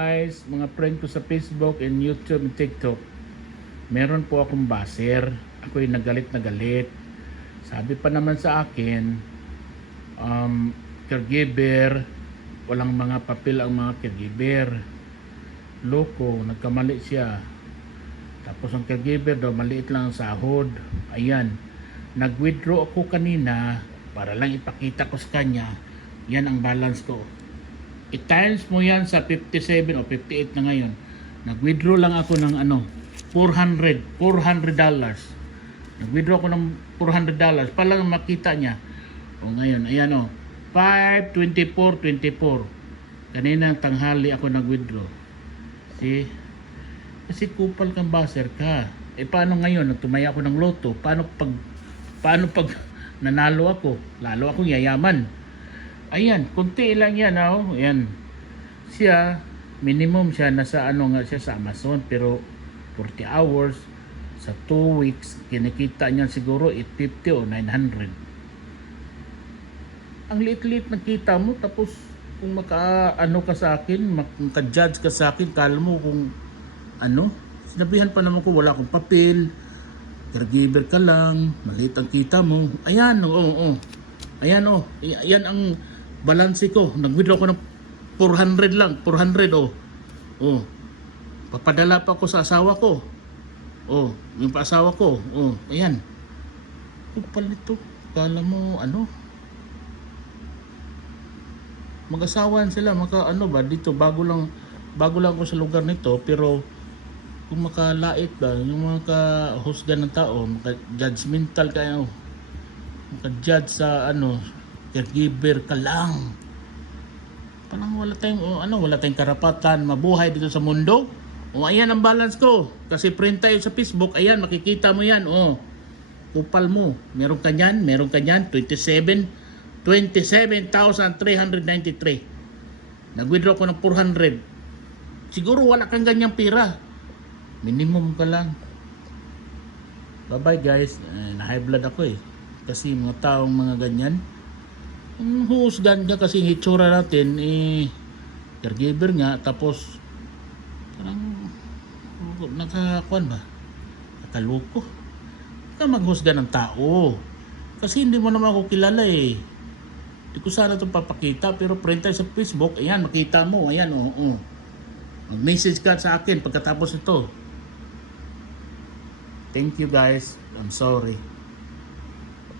Guys, mga friend ko sa Facebook and YouTube and TikTok, meron po akong baser. Ako yung nagalit na galit. Sabi pa naman sa akin, caregiver, walang mga papel ang mga caregiver. Loko, nagkamali siya. Tapos ang caregiver daw, maliit lang ang sahod. Ayan, nag-withdraw ako kanina para lang ipakita ko sa kanya. Yan ang balance ko. I-times mo yan sa 57 o 58 na ngayon. Nag-withdraw lang ako ng $400. Nag-withdraw ako ng $400 para lang makita niya. O ngayon, ayan o. 5/24/24. Kanina tanghali ako nag-withdraw. See? Kasi kupal kang baser ka. Paano ngayon? Nagtumaya ako ng loto. Paano pag nanalo ako? Lalo akong yayaman. Ayan, kunti lang yan, oh. Ayan. Siya, minimum siya, nasa siya sa Amazon, pero 40 hours, sa 2 weeks, kinikita niya siguro 850 o 900. Ang liit-liit nakita mo, tapos kung ka sa akin, maka-judge ka sa akin, kala mo kung sinabihan pa naman ko, wala akong papel, caregiver ka lang, maliit ang kita mo. Ayan, Ayan, ayan ang balanse ko. Nag-withdraw ko ng 400 lang. 400, papadala pa ako sa asawa ko. Yung pa-asawa ko. Ayan. Kupal nito. Kala mo, mag-asawan sila. Dito, bago lang ako sa lugar nito. Pero, kung makalait ba, yung mga kahusgan ng tao, maka-judgmental kayo. Maka-judge sa caregiver ka lang. Parang wala tayong karapatan mabuhay dito sa mundo. Ayan ang balance ko. Kasi print tayo sa Facebook, ayan, makikita mo yan. Kupal mo. Meron ka niyan, 27,393. Nag-withdraw ko ng 400. Siguro wala kang ganyang pira. Minimum ka lang. Bye-bye guys. Na-high blood ako Kasi mga taong mga ganyan, husgan ka kasi hitsura natin, caregiver nga, tapos parang nakakuan ba? Nakaloko. Ka maghusga ng tao. Kasi hindi mo naman ako kilala Hindi ko sana itong papakita, pero print tayo sa Facebook, ayan, makita mo, ayan, Mag-message ka sa akin pagkatapos ito. Thank you guys. I'm sorry.